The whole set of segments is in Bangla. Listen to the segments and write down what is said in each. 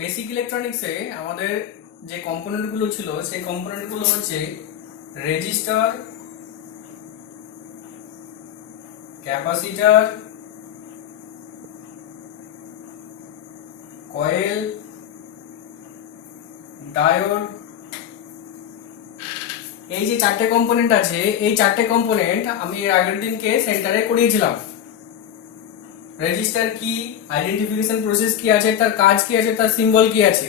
বেসিক ইলেকট্রনিক্সে আমাদের যে কম্পোনেন্টগুলো ছিল সেই কম্পোনেন্টগুলো হচ্ছে রেজিস্টার, ক্যাপাসিটর, কয়েল, ডায়োড। এই যে চারটে কম্পোনেন্ট আছে, এই চারটে কম্পোনেন্ট আমি এর আগের দিনকে সেন্টারে করিয়েছিলাম। রেজিস্টার কি, আইডেন্টিফিকেশন প্রসেস কি আছে, তার কাজ কি আছে, তার সিম্বল কি আছে,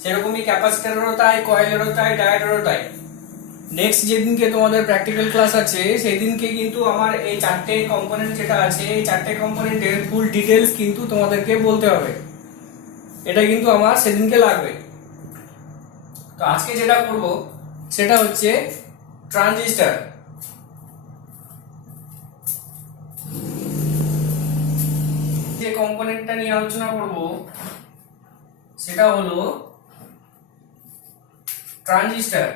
সেরকমই ক্যাপাসিটরেরও তাই, কয়েলেরও তাই, ডায়োডেরও তাই। নেক্সট যেদিনকে তোমাদের প্র্যাকটিক্যাল ক্লাস আছে সেই দিনকে কিন্তু আমার এই চারটে কম্পোনেন্ট যেটা আছে, এই চারটে কম্পোনেন্টের ফুল ডিটেলস কিন্তু তোমাদেরকে বলতে হবে। এটা কিন্তু আমার সেদিনকে লাগবে। তো আজকে যেটা করব সেটা হচ্ছে ট্রানজিস্টর। যে কম্পোনেন্টটা নিয়ে আলোচনা করব সেটা হলো ট্রানজিস্টর।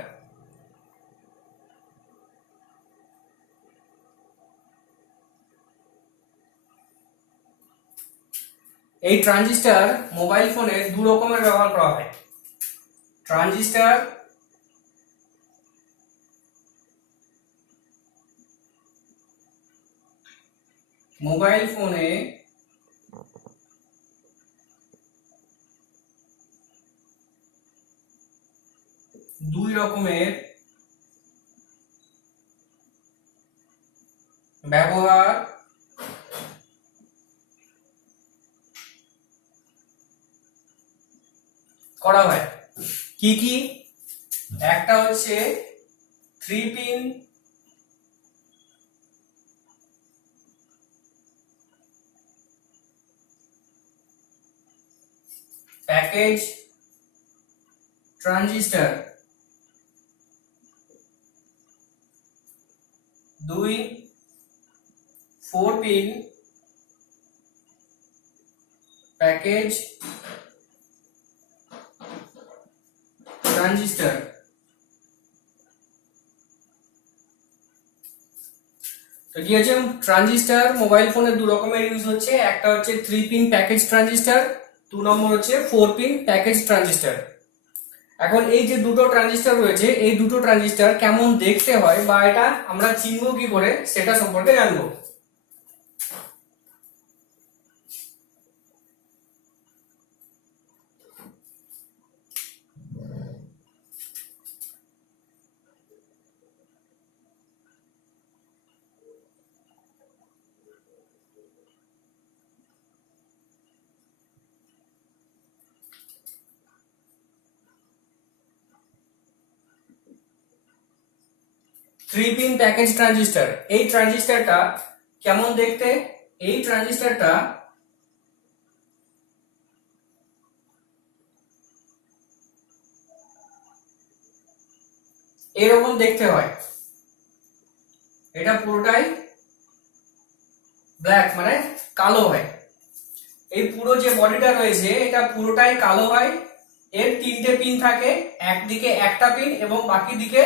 এই ট্রানজিস্টর মোবাইল ফোনে দু রকমের ব্যবহার করা হয়। ট্রানজিস্টর মোবাইল ফোনে দুই রকমের ব্যবহার করা হয়। কি কি? একটা হচ্ছে 3 pin package transistor, 2 4 pin package transistor. তো কি আছে, ট্রানজিস্টর মোবাইল ফোনে দু রকমের ইউজ হচ্ছে। একটা হচ্ছে 3 পিন প্যাকেজ ট্রানজিস্টর, 2 নম্বর হচ্ছে 4 পিন প্যাকেজ ট্রানজিস্টর। এখন এই যে দুটো ট্রানজিস্টর রয়েছে, এই দুটো ট্রানজিস্টর কেমন দেখতে হয় বা এটা আমরা চিনবো কি করে সেটা সম্পর্কে জানবো। থ্রি পিন প্যাকেজ ট্রানজিস্টর, এই ট্রানজিস্টরটা কেমন দেখতে? এই ট্রানজিস্টরটা এরকম দেখতে হয়। এটা পুরোটাই ব্ল্যাক, মানে কালো হয়। এই পুরো যে বডিটা রয়েছে এটা পুরোটাই কালো হয়। এর তিনটে পিন থাকে, একদিকে একটা পিন এবং বাকি দিকে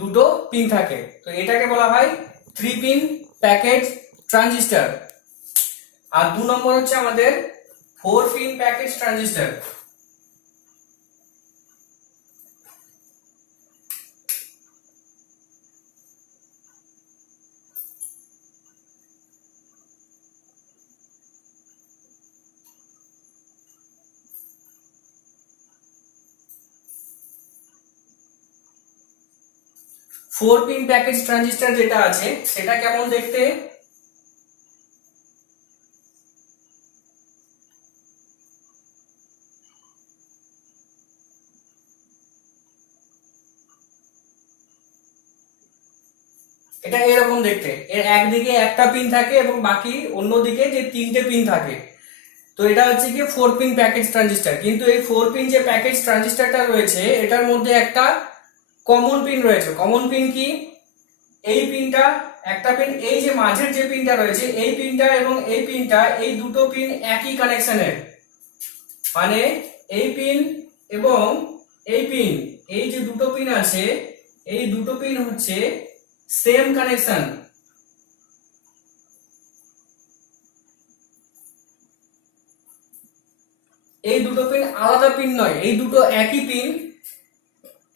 দুটো পিন থাকে। তো এটাকে বলা হয় 3 পিন প্যাকেজ ট্রানজিস্টর। আর 2 নম্বর হচ্ছে আমাদের 4 pin package transistor. Four pin package transistor যেটা আছে সেটা কেমন দেখতে? এটা এরকম দেখতে। এর একদিকে একটা পিন থাকে এবং বাকি অন্যদিকে যে তিনটে পিন থাকে। তো এটা হচ্ছে কি 4 পিন প্যাকেজ ট্রানজিস্টর। কিন্তু এই 4 পিন যে প্যাকেজ ট্রানজিস্টরটা রয়েছে এটার মধ্যে একটা কমন পিন রয়েছে। কমন পিন কি? এই পিনটা একটা পিন, এই যে মাঝের যে পিনটা রয়েছে এই পিনটা এবং এই পিনটা, এই দুটো পিন একই কানেকশনের। মানে এই পিন এবং এই পিন, এই যে দুটো পিন আছে এই দুটো পিন হচ্ছে সেম কানেকশন। এই দুটো পিন আলাদা পিন নয়, এই দুটো একই পিন,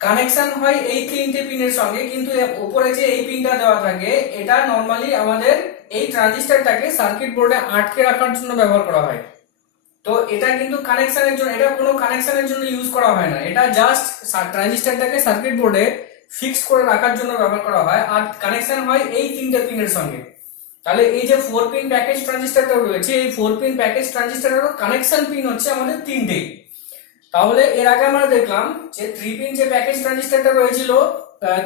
কানেকশন হয় এই তিনটে পিনের সঙ্গে, কিন্তু উপরে যে এই পিনটা দেওয়া থাকে এটা নরমালি আমাদের এই ট্রানজিস্টরটাকে সার্কিট বোর্ডে আটকে রাখার জন্য ব্যবহার করা হয়। তো এটা কিন্তু কানেকশনের জন্য, এটা কোনো কানেকশনের জন্য ইউজ করা হয় না, এটা জাস্ট ট্রানজিস্টরটাকে সার্কিট বোর্ডে ফিক্স করে রাখার জন্য ব্যবহার করা হয়, আর কানেকশন হয় এই তিনটে পিনের সঙ্গে। তাহলে এই যে 4 পিন প্যাকেজ ট্রানজিস্টরটা রয়েছে, এই 4 পিন প্যাকেজ ট্রানজিস্টরের কানেকশন পিন হচ্ছে আমাদের তিনটে। তাহলে এর আগে আমরা দেখলাম যে 3 পিন যে প্যাকেজ ট্রানজিস্টরটা রয়েছিল,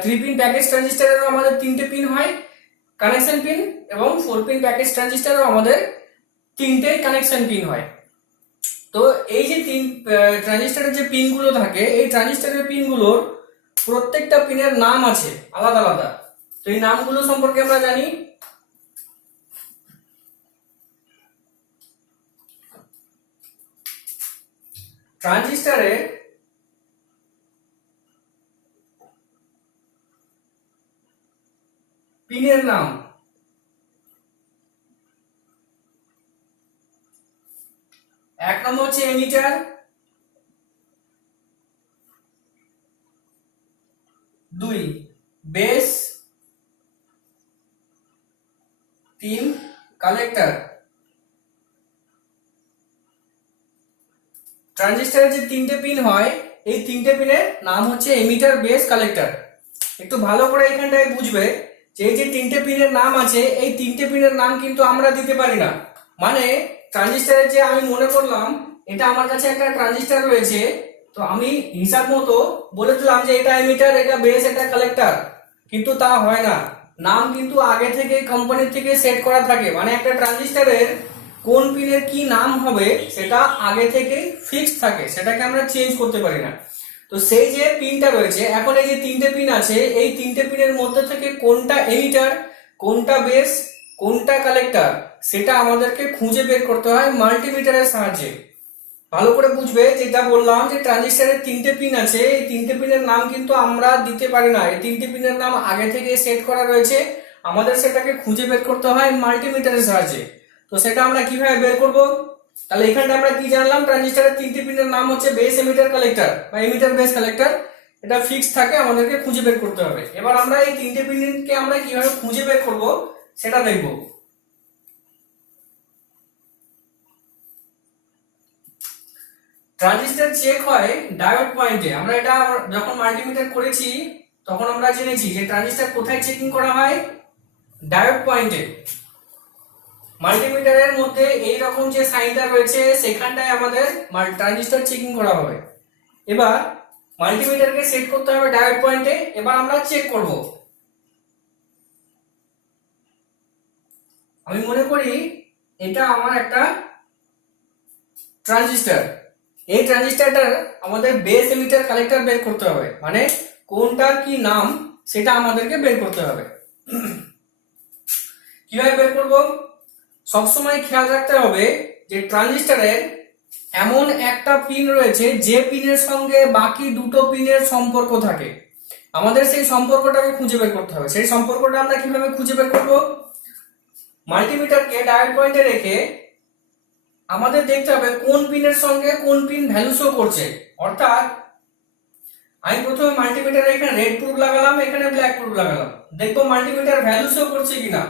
3 পিন প্যাকেজ ট্রানজিস্টরেরও আমাদের তিনটে পিন হয় কানেকশন পিন, এবং 4 পিন প্যাকেজ ট্রানজিস্টরেরও আমাদের তিনটে কানেকশন পিন হয়। তো এই যে তিন ট্রানজিস্টরের যে পিনগুলো থাকে, এই ট্রানজিস্টরের পিনগুলোর প্রত্যেকটা পিনের নাম আছে আলাদা আলাদা। তো এই নামগুলো সম্পর্কে আমরা জানি। ট্রানজিস্টরের পিনের নাম, এক নম্বর হচ্ছে এমিটার, 2 বেস, 3 কালেক্টর। ট্রানজিস্টরের যে তিনটে পিন হয়, এই তিনটে পিনের নাম হচ্ছে এমিটার, বেস, কালেক্টর। একটু ভালো করে এখানটায় বুঝবে যে এই যে তিনটে পিনের নাম আছে, এই তিনটে পিনের নাম কিন্তু আমরা দিতে পারি না। মানে ট্রানজিস্টরের যে আমি মনে করলাম এটা আমার কাছে একটা ট্রানজিস্টর রয়েছে, তো আমি হিসাব মতো বলে দিলাম যে এটা এমিটার, এটা বেস, এটা কালেক্টর, কিন্তু তা হয় না। নাম কিন্তু আগে থেকে কোম্পানি থেকে সেট করা থাকে, মানে একটা ট্রানজিস্টরের কোন পিনের কি নাম হবে সেটা আগে থেকে ফিক্সড থাকে, সেটাকে আমরা চেঞ্জ করতে পারি না। তো সেই যে পিনটা রয়েছে, এখন এই যে তিনটে পিন আছে, এই তিনটে পিনের মধ্যে থেকে কোনটা এমিটার, কোনটা বেস, কোনটা কালেক্টর, সেটা আমাদেরকে খুঁজে বের করতে হয় মাল্টিমিটারের সাহায্যে। ভালো করে বুঝবে, যেটা বললাম যে ট্রানজিস্টরের তিনটে পিন আছে, এই তিনটে পিনের নাম কিন্তু আমরা দিতে পারি না, এই তিনটে পিনের নাম আগে থেকে সেট করা রয়েছে, আমাদের সেটাকে খুঁজে বের করতে হয় মাল্টিমিটারের সাহায্যে। তো সেটা আমরা কিভাবে বের করব? তাহলে এখানটা আমরা কি জানলাম, ট্রানজিস্টরের তিনটে পিনের নাম হচ্ছে বেস, এমিটার, কালেক্টর, বা এমিটার, বেস, কালেক্টর। এটা ফিক্স থাকে, আমাদেরকে খুঁজে বের করতে হবে। এবার আমরা এই তিনটে পিনকে আমরা কিভাবে খুঁজে বের করব সেটা দেখব। ট্রানজিস্টর চেক হয় ডায়োড পয়েন্টে। আমরা এটা যখন মাল্টিমিটার করেছি তখন আমরা জেনেছি যে ট্রানজিস্টর কোথায় চেকিং করা হয়, ডায়োড পয়েন্টে। মাল্টিমিটারের মধ্যে এই রকম যে সাইনটা রয়েছে সেখানটায় আমাদের ট্রানজিস্টর চেকিং করা হবে। এবার মাল্টিমিটারকে সেট করতে হবে ডায়োড পয়েন্টে। এবার আমরা চেক করব। আমি মনে করি এটা আমার একটা ট্রানজিস্টর, এই ট্রানজিস্টরটার আমাদের বেস, এমিটার, কালেক্টর বের করতে হবে, মানে কোনটার কি নাম সেটা আমাদেরকে বের করতে হবে। কিভাবে বের করব? সবসময় খেয়াল রাখতে হবে যে ট্রানজিস্টরের এমন একটা পিন রয়েছে যে পিনের সঙ্গে বাকি দুটো পিনের সম্পর্ক থাকে, আমাদের সেই সম্পর্কটাকে খুঁজে বের করতে হবে। সেই সম্পর্কটা আমরা কিভাবে খুঁজে বের করব? মাল্টিমিটারকে ডায়োড পয়েন্টে রেখে আমাদের দেখতে হবে কোন পিনের সঙ্গে কোন পিন ভ্যালু শো করছে। অর্থাৎ আমি প্রথমে মাল্টিমিটারে এখানে রেড প্রুফ লাগালাম, এখানে ব্ল্যাক প্রুফ লাগালাম, দেখবো মাল্টিমিটার ভ্যালু শো করছে কিনা।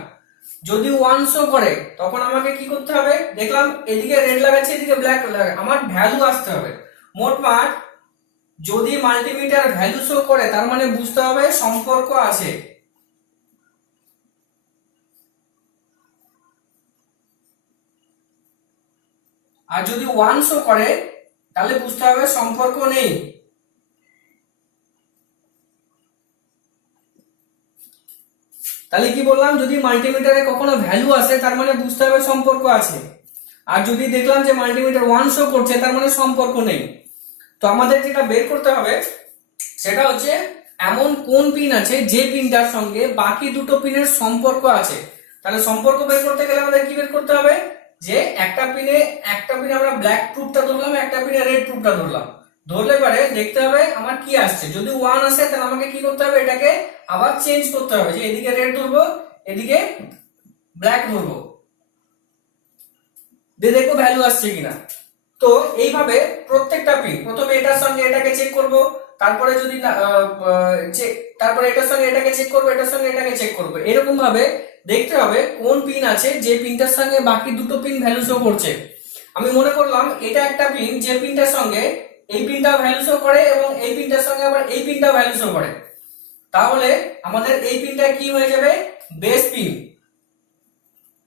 যদি 1 শো করে তখন আমাকে কি করতে হবে, দেখলাম এদিকে রেড লাগাচ্ছে, এদিকে ব্ল্যাক লাগাচ্ছে, আমার ভ্যালু আসতে হবে। মোটমাট যদি মাল্টিমিটার ভ্যালু শো করে তার মানে বুঝতে হবে সম্পর্ক আছে। আর যদি 1 শো করে তাহলে বুঝতে হবে সম্পর্ক নেই। তাহলে কি বললাম, যদি মাল্টিমিটারে কখনো ভ্যালু আসে তার মানে বুঝতে হবে সম্পর্ক আছে, আর যদি দেখলাম যে মাল্টিমিটার 1 শো করছে তার মানে সম্পর্ক নেই। তো আমাদের যেটা বের করতে হবে সেটা হচ্ছে এমন কোন পিন আছে যে পিনটার সঙ্গে বাকি দুটো পিনের সম্পর্ক আছে। তাহলে সম্পর্ক বের করতে গেলে আমাদের কি বের করতে হবে, যে একটা পিনে আমরা ব্ল্যাক প্রুফটা ধরলাম, একটা পিনে রেড প্রুফটা ধরলাম, ধরলে পরে দেখতে হবে আমার কি আসছে। যদি 1 আসে তাহলে আমাকে কি করতে হবে, এটাকে আবার চেঞ্জ করতে হবে, যে এদিকে রেড ধরবো, এদিকে ব্ল্যাক ধরবো, দিয়ে দেখবো ভ্যালু আসছে কিনা। তো এইভাবে প্রত্যেকটা পিন, প্রথমে এটার সঙ্গে এটাকে চেক করব, তারপরে যদি তারপরে এটার সঙ্গে এটাকে চেক করব, এটার সঙ্গে এটাকে চেক করব, এরকম ভাবে দেখতে হবে কোন পিন আছে যে পিনটার সঙ্গে বাকি দুটো পিন ভ্যালু শো করছে। আমি মনে করলাম এটা একটা পিন যে পিনটার সঙ্গে এই পিনটা ভ্যালু শো করে এবং এই পিনটার সঙ্গে আবার এই পিনটা ভ্যালু শো করে, তাহলে আমাদের এই পিনটা কি হয়ে যাবে, বেস পিন।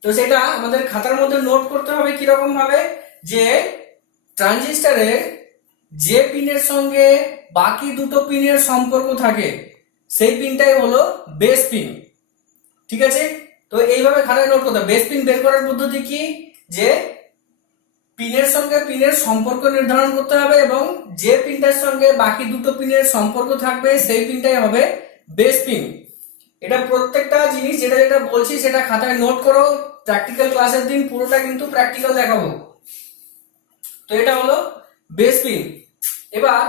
তো সেটা আমাদের খাতার মধ্যে নোট করতে হবে কিরকম ভাবে, যে ট্রানজিস্টরের যে পিনের সঙ্গে বাকি দুটো পিনের সম্পর্ক থাকে সেই পিনটাই হলো বেস পিন। ঠিক আছে, তো এইভাবে খাতায় নোট করতে হবে। বেস পিন বের করার পদ্ধতি কি, যে পিনের সঙ্গে পিনের সম্পর্ক নির্ধারণ করতে হবে এবং যে পিনটার সঙ্গে বাকি দুটো পিনের সম্পর্ক থাকবে সেই পিনটাই হবে বেস পিন। এটা প্রত্যেকটা জিনিস যেটা যেটা বলছি সেটা খাতায় নোট করো, প্র্যাকটিক্যাল ক্লাসের দিন পুরোটা কিন্তু প্র্যাকটিক্যাল দেখাবো। তো এটা হলো বেস পিন। এবার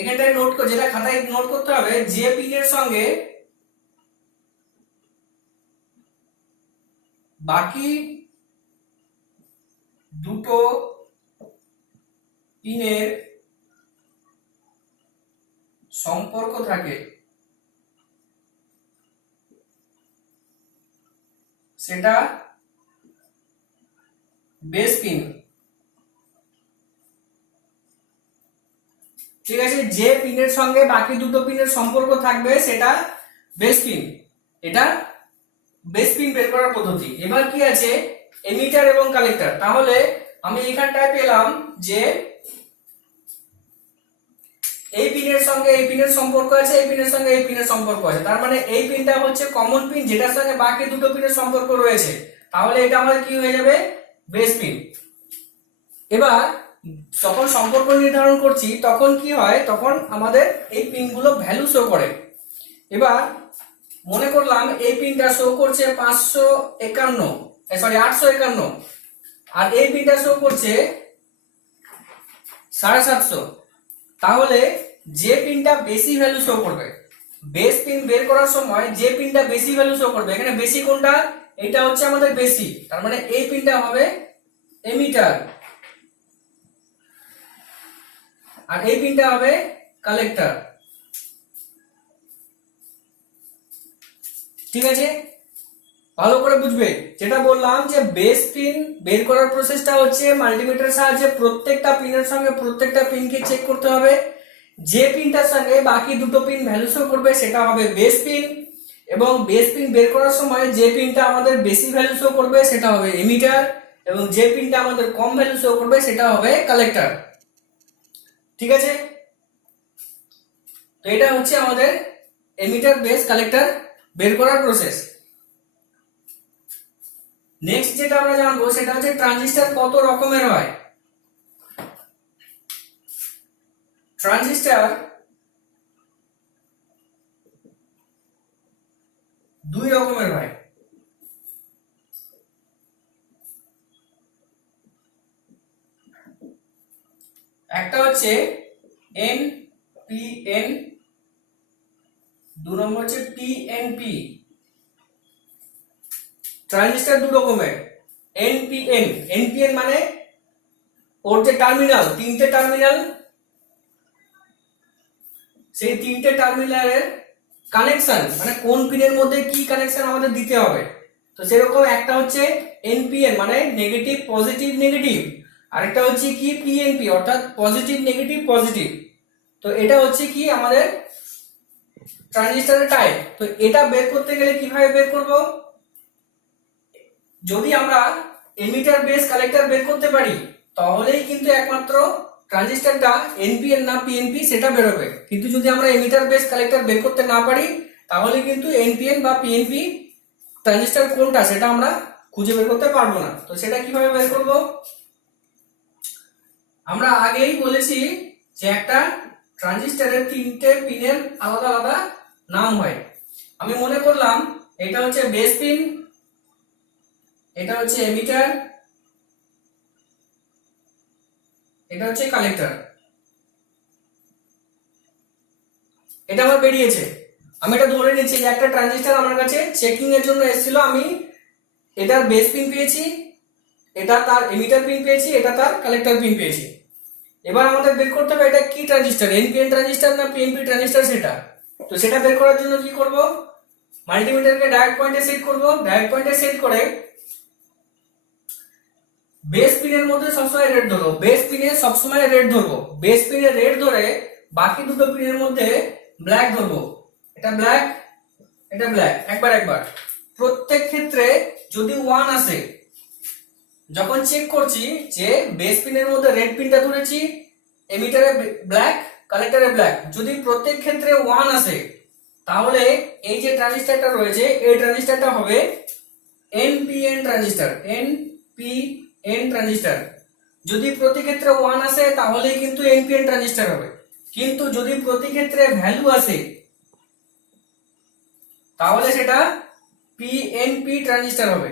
এখানটায় নোট করে, যেটা খাতায় নোট করতে হবে, যে পিনের সঙ্গে বাকি দুটো পিনের সম্পর্ক থাকে সেটা বেস পিন। ঠিক আছে, যে পিনের সঙ্গে বাকি দুটো পিনের সম্পর্ক থাকবে সেটা বেস পিন। এটা বেস পিন বের করার পদ্ধতি। এবার কি আছে, এমিটার এবং কালেক্টর। তাহলে আমি এখানটায় পেলাম যে এই পিনের সঙ্গে এই পিনের সম্পর্ক আছে, এই পিনের সঙ্গে এই পিনের সম্পর্ক আছে, তার মানে এই পিনটা হচ্ছে কমন পিন যেটার সঙ্গে বাকি দুটো পিনের সম্পর্ক রয়েছে, তাহলে এটা আমাদের কি হয়ে যাবে, বেস পিন। এবার যখন সম্পর্ক নির্ধারণ করছি তখন কি হয়, তখন আমাদের এই পিনগুলো ভ্যালু শো করে। এবার মনে করলাম এই পিনটা শো করছে 851, আর এই পিনটা শো করছে 750। তাহলে যে পিনটা বেশি ভ্যালু শো করবে, বেস পিন বের করার সময় যে পিনটা বেশি ভ্যালু শো করবে, এখানে বেশি কোনটা, এটা হচ্ছে আমাদের বেশি, তার মানে এই পিনটা হবে এমিটার আর এই পিনটা হবে কালেক্টর। ঠিক আছে, ভালো করে বুঝবে। যেটা বললাম যে বেস পিন বের করার প্রসেসটা হচ্ছে মাল্টিমিটারের সাহায্যে প্রত্যেকটা পিনের সঙ্গে প্রত্যেকটা পিনকে চেক করতে হবে, যে পিনটার সঙ্গে বাকি দুটো পিন ভ্যালু শো করবে সেটা হবে বেস পিন, এবং বেস পিন বের করার সময় যে পিনটা আমাদের বেশি ভ্যালু শো করবে সেটা হবে এমিটার, এবং যে পিনটা আমাদের কম ভ্যালু শো করবে সেটা হবে কালেক্টর। ঠিক আছে, তো এটা হচ্ছে আমাদের এমিটার বেস কালেক্টর বের করার প্রসেস। নেক্সট যেটা আমরা জানবো সেটা হচ্ছে ট্রানজিস্টর কত রকমের হয়। ট্রানজিস্টর দুই রকমের হয়। একটা হচ্ছে NPN, দু নম্বর হচ্ছে PNP। ট্রানজিস্টর দু রকমের, NPN মানে ওর যে টার্মিনাল, তিনটে টার্মিনাল, সেই তিনটে টার্মিনালের কানেকশন, মানে কোন পিনের মধ্যে কি কানেকশন আমাদের দিতে হবে। তো সেরকম একটা হচ্ছে NPN মানে নেগেটিভ পজিটিভ নেগেটিভ, আরেকটা হচ্ছে কি PNP অর্থাৎ পজিটিভ নেগেটিভ পজিটিভ। তো এটা হচ্ছে কি আমাদের ট্রানজিস্টরের টাইপ। তো এটা বের করতে গেলে কিভাবে বের করব, যদি আমরা এমিটার বেস কালেক্টর বের করতে পারি তাহলেই কিন্তু একমাত্র ট্রানজিস্টরটা NPN না PNP সেটা বেরোবে। কিন্তু যদি আমরা এমিটার বেস কালেক্টর বের করতে না পারি তাহলে কিন্তু NPN বা PNP ট্রানজিস্টর কোনটা সেটা আমরা খুঁজে বের করতে পারবো না। তো সেটা কিভাবে বের করব, আমরা আগেই বলেছি যে একটা ট্রানজিস্টরের তিনটে পিনের আলাদা আলাদা নাম হয়। আমি মনে করলাম এটা হচ্ছে বেস পিন, এটা হচ্ছে এমিটার, এটা হচ্ছে কালেক্টর। এটা আমার বেরিয়েছে, আমি এটা ধরে নিচ্ছি যে একটা ট্রানজিস্টর আমার কাছে চেকিং এর জন্য এসেছিল, আমি এটার বেস পিন পেয়েছি, এটা তার এমিটার পিন পেয়েছি, এটা তার কালেক্টর পিন পেয়েছি। এবার আমাদের বের করতে হবে এটা কি ট্রানজিস্টর, এনপিএন ট্রানজিস্টর না পিএনপি ট্রানজিস্টর সেটা। তো সেটা বের করার জন্য কি করব, মাল্টিমিটারকে ডায়োড পয়েন্টে সেট করব, ডায়োড পয়েন্টে সেট করে বেস পিনের মধ্যে সবসময় রেড ধরবো, বেস পিনে সবসময় রেড ধরবো, বেস পিনে রেড ধরে বাকি দুটো পিনের মধ্যে ব্ল্যাক ধরবো। এটা ব্ল্যাক, এটা ব্ল্যাক, একবার একবার। প্রত্যেক ক্ষেত্রে যদি 1 আসে, যখন চেক করছি যে বেস পিনের মধ্যে রেড পিনটা ধরেছি, এমিটারে ব্ল্যাক, কালেক্টরে ব্ল্যাক, যদি প্রত্যেক ক্ষেত্রে 1 আসে তাহলে এই যে ট্রানজিস্টরটা রয়েছে এই ট্রানজিস্টরটা হবে এনপিএন ট্রানজিস্টর, এনপিএন ট্রানজিস্টর। যদি প্রতি ক্ষেত্রে 1 আসে তাহলে কিন্তু এনপিএন ট্রানজিস্টর হবে, কিন্তু যদি প্রতি ক্ষেত্রে ভ্যালু আসে তাহলে সেটা পিএনপি ট্রানজিস্টর হবে।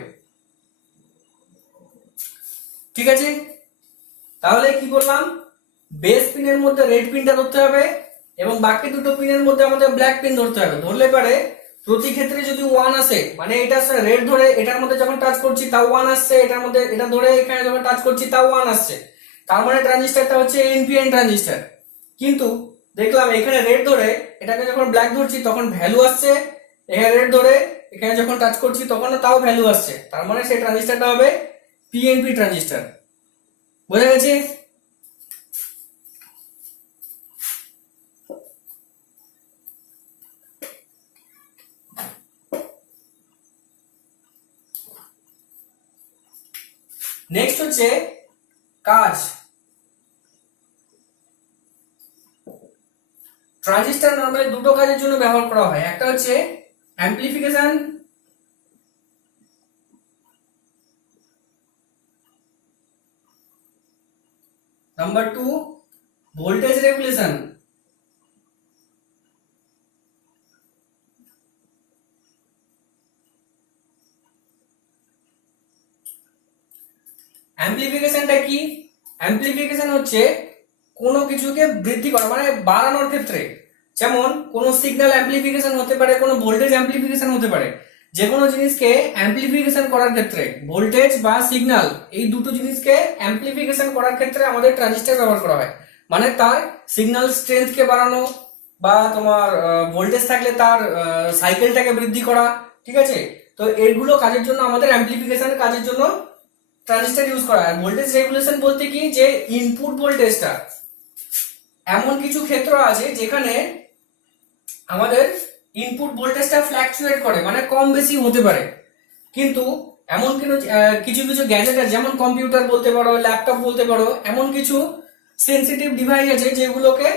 ঠিক আছে, তাহলে কি বললাম, বেস পিনের মধ্যে রেড পিনটা ধরতে হবে এবং বাকি দুটো পিনের মধ্যে আমাদের ব্ল্যাক পিন ধরতে হবে। ধরলে পারে প্রতি ক্ষেত্রে যদি 1 আসে, মানে এটা রেড ধরে এটার মধ্যে যখন টাচ করছি তাও 1 আসছে, এটার মধ্যে এটা ধরে এখানে যখন টাচ করছি তাও 1 আসছে, তার মানে ট্রানজিস্টরটা হচ্ছে এনপিএন ট্রানজিস্টর। কিন্তু দেখলাম এখানে রেড ধরে এটাকে যখন ব্ল্যাক ধরছি তখন ভ্যালু আসছে, এখানে রেড ধরে এখানে যখন টাচ করছি তখন তাও ভ্যালু আসছে, তার মানে সেই ট্রানজিস্টরটা হবে পিএনপি ট্রানজিস্টর। বোঝা গেছে? নেক্সট হচ্ছে কাজ। ট্রানজিস্টর নরমালি দুটো কাজের জন্য ব্যবহার করা হয়, একটা হচ্ছে অ্যামপ্লিফিকেশন, নাম্বার 2 ভোল্টেজ রেগুলেশন। অ্যামপ্লিফিকেশনটা কি? অ্যামপ্লিফিকেশন হচ্ছে কোনো কিছুকে বৃদ্ধি করা, মানে বাড়ানোর ক্ষেত্রে। যেমন কোনো সিগন্যাল অ্যামপ্লিফিকেশন হতে পারে, কোনো ভোল্টেজ অ্যামপ্লিফিকেশন হতে পারে। যে কোনো জিনিসকে অ্যামপ্লিফিকেশন করার ক্ষেত্রে ভোল্টেজ বা সিগন্যাল এই দুটো জিনিসকে অ্যামপ্লিফিকেশন করার ক্ষেত্রে আমাদের ট্রানজিস্টর ব্যবহার করা হয়। মানে তার সিগন্যাল স্ট্রেংথকে বাড়ানো বা তোমার ভোল্টেজ থাকলে তার সাইকেলটাকে বৃদ্ধি করা। ঠিক আছে, তো এইগুলো কাজের জন্য আমাদের অ্যামপ্লিফিকেশন কাজের জন্য ট্রানজিস্টর ইউজ করা হয়। ভোল্টেজ রেগুলেশন বলতে কি, যে ইনপুট ভোল্টেজটা, এমন কিছু ক্ষেত্র আছে যেখানে আমাদের ইনপুট ভোল্টেজটা ফ্ল্যাকচুয়েট করে, মানে কম বেশি হতে পারে। কিন্তু এমন কিছু কিছু গ্যাজেট আছে, যেমন কম্পিউটার বলতে পারো, ল্যাপটপ বলতে পারো, এমন কিছু সেনসিটিভ ডিভাইস আছে যেগুলোকে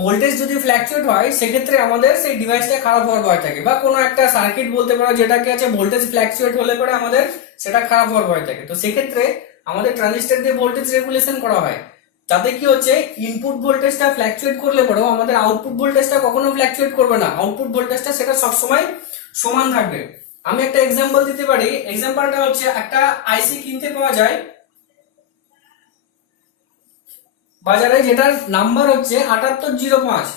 ভোল্টেজ যদি ফ্ল্যাকচুয়েট হয় সেক্ষেত্রে আমাদের সেই ডিভাইসটা খারাপ হওয়ার ভয় থাকে। বা কোনো একটা সার্কিট বলতে পারো যেটাকে আছে ভোল্টেজ ফ্ল্যাকচুয়েট হলে পরে আমাদের সেটা খারাপ হওয়ার ভয় থাকে। তো সেক্ষেত্রে আমাদের ট্রানজিস্টর দিয়ে ভোল্টেজ রেগুলেশন করা হয়, যাতে কি হচ্ছে ইনপুট ভোল্টেজটা ফ্ল্যাকচুয়েট করলে পরেও আমাদের আউটপুট ভোল্টেজটা কখনো ফ্ল্যাকচুয়েট করবে না, আউটপুট ভোল্টেজটা সেটা সবসময় সমান থাকবে। আমি একটা এক্সাম্পল দিতে পারি, এক্সাম্পলটা হচ্ছে একটা আইসি কিনতে পাওয়া যায় বাজারে, যেটার নাম্বার হচ্ছে 7805।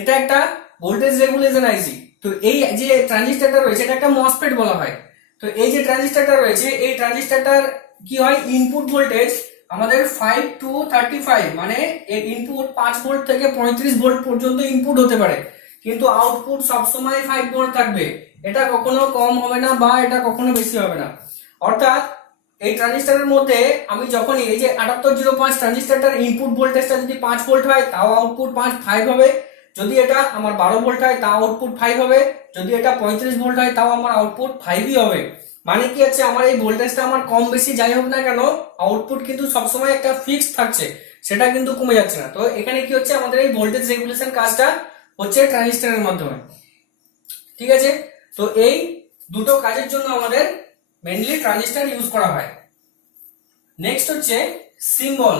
এটা একটা ভোল্টেজ রেগুলেশন আইসি। তো এই যে ট্রানজিস্টরটা রয়েছে এটা একটা মসফেট বলা হয়। তো এই যে ট্রানজিস্টরটা রয়েছে এই ট্রানজিস্টরটার কি হয়, ইনপুট ভোল্টেজ আমাদের 5 to 35, মানে এর ইনপুট 5 ভোল্ট থেকে 35 ভোল্ট পর্যন্ত ইনপুট হতে পারে, কিন্তু আউটপুট সবসময় 5 ভোল্ট থাকবে। এটা কখনো কম হবে না বা এটা কখনো বেশি হবে না। অর্থাৎ এই ট্রানজিস্টরের মধ্যে আমি যখনই এই যে 7805 ট্রানজিস্টরটার ইনপুট ভোল্টেজটা যদি 5 ভোল্ট হয় তাও আউটপুট 5 হবে, যদি এটা আমার 12 ভোল্ট হয় তাও আউটপুট 5 হবে, যদি এটা 35 ভোল্ট হয় তাও আমার আউটপুট 5ই হবে। মানে কি হচ্ছে, আমার এই ভোল্টেজটা আমার কম বেশি যাই হোক না কেন আউটপুট কিন্তু সবসময় একটা ফিক্সড থাকছে, সেটা কিন্তু কমে যাচ্ছে না। তো এখানে কি হচ্ছে, আমাদের এই ভোল্টেজ রেগুলেশন কাজটা হচ্ছে ট্রানজিস্টরের মাধ্যমে। ঠিক আছে, তো এই দুটো কাজের জন্য আমাদের মেইনলি ট্রানজিস্টর ইউজ করা হয়। নেক্সট হচ্ছে সিম্বল।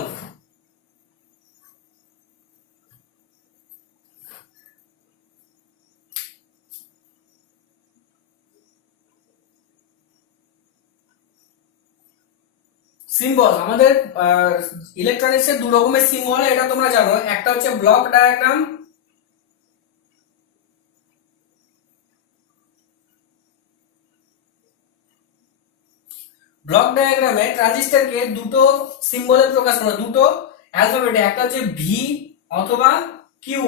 সিম্বল আমাদের ইলেকট্রনিক্স এর দু রকমের সিম্বল, এটা তোমরা জানো। একটা হচ্ছে ব্লক ডায়াগ্রাম, ব্লক ডায়াগ্রামে ট্রানজিস্টরকে দুটো সিম্বলে প্রকাশ করা, দুটো অ্যালফাবেটে, একটা হচ্ছে ভি অথবা কিউ,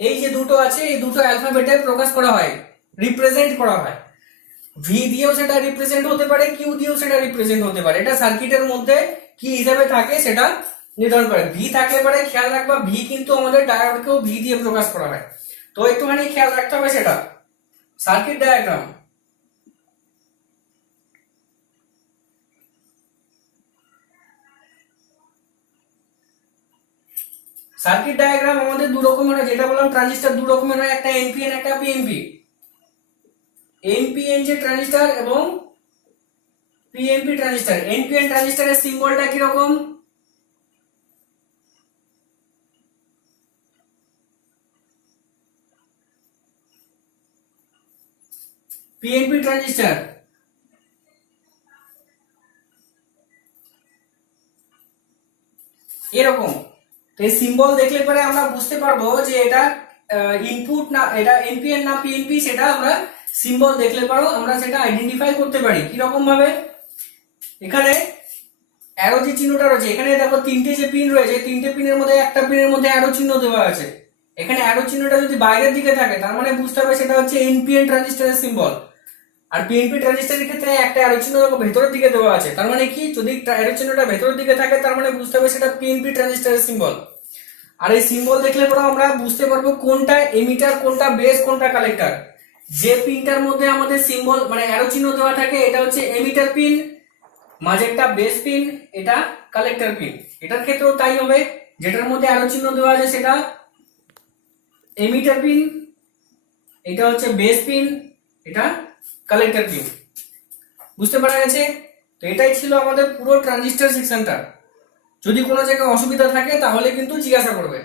এই যে দুটো আছে এই দুটো অ্যালফাবেটে প্রকাশ করা হয়, রিপ্রেজেন্ট করা হয়। ভি দিয়েও সেটা রিপ্রেজেন্ট হতে পারে, কিউ দিয়েও সেটা রিপ্রেজেন্ট হতে পারে। এটা সার্কিটের মধ্যে কি হিসাবে থাকে সেটা নির্ধারণ করে। ভি থাকলে পরে খেয়াল রাখবা, ভি কিন্তু আমাদের ডায়োডকেও ভি দিয়ে প্রকাশ করা হয়, তো একটুখানি খেয়াল রাখতে হবে সেটা। সার্কিট ডায়াগ্রাম, সার্কিট ডায়াগ্রাম আমাদের দু রকমের হয়, যেটা বললাম ট্রানজিস্টর দু রকমের হয়, একটা এনপিএন একটা পিএনপি। এনপিএন যে ট্রানজিস্টর এবং পিএনপি ট্রানজিস্টর। এনপিএন ট্রানজিস্টরের সিম্বলটা কি রকম? পিএনপি ট্রানজিস্টর এরকম। তো এই সিম্বল দেখলে পরে আমরা বুঝতে পারবো যে এটা ইনপুট না, এটা এনপিএন না পিএনপি, সেটা আমরা সিম্বল দেখলে পারো আমরা সেটা আইডেন্টিফাই করতে পারি। কিরকম ভাবে? এখানে অ্যারো যে চিহ্নটা রয়েছে, এখানে দেখো তিনটে যে পিন রয়েছে, তিনটে পিনের মধ্যে একটা পিনের মধ্যে অ্যারো চিহ্ন দেওয়া আছে। এখানে অ্যারো চিহ্নটা যদি বাইরের দিকে থাকে তার মানে বুঝতে হবে সেটা হচ্ছে এনপিএন ট্রানজিস্টরের সিম্বল। আর পিএনপি ট্রানজিস্টরের ক্ষেত্রে একটা অ্যারো চিহ্ন ভেতরের দিকে দেওয়া আছে, তার মানে কি, যদি অ্যারো চিহ্নটা ভেতরের দিকে থাকে তার মানে বুঝতে হবে সেটা পিএনপি ট্রানজিস্টরের সিম্বল। আর এই সিম্বল দেখলে পরে আমরা বুঝতে পারবো কোনটা এমিটার, কোনটা বেস, কোনটা কালেক্টর। যে পিনটার মধ্যে আমাদের সিম্বল মানে অ্যারো চিহ্ন দেওয়া থাকে এটা হচ্ছে এমিটার পিন, মাঝেরটা বেস পিন, এটা কালেক্টর পিন। এটার ক্ষেত্রেও তাই হবে, যেটার মধ্যে অ্যারো চিহ্ন দেওয়া আছে সেটা এমিটার পিন, এটা হচ্ছে বেস পিন, এটা কালেক্টর পিন। বুঝতে পারা গেছে? তো এটাই ছিল আমাদের পুরো ট্রানজিস্টর সেকশনটা। যদি কোনো জায়গায় অসুবিধা থাকে তাহলে কিন্তু জিজ্ঞাসা করবে।